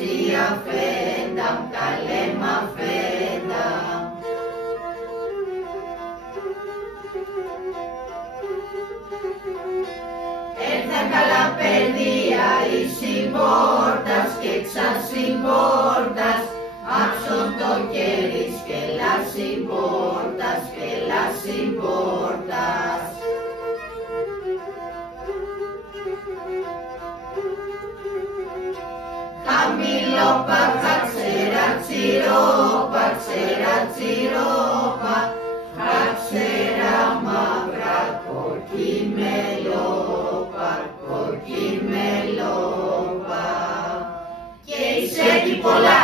Ασία φέντα, καλέμα φέντα. Έρθαν καλά παιδεία εις συμπόρτας και ξασυμπόρτας, άψον το κέρι σκελά συμπόρτας, σκελά συμπόρτας. Χαμηλόπα, χαξέρα τσιρόπα, ξέρα τσιρόπα, χαξέρα μαύρα κοκκιμελόπα, κοκκιμελόπα. Και είσαι πολλά.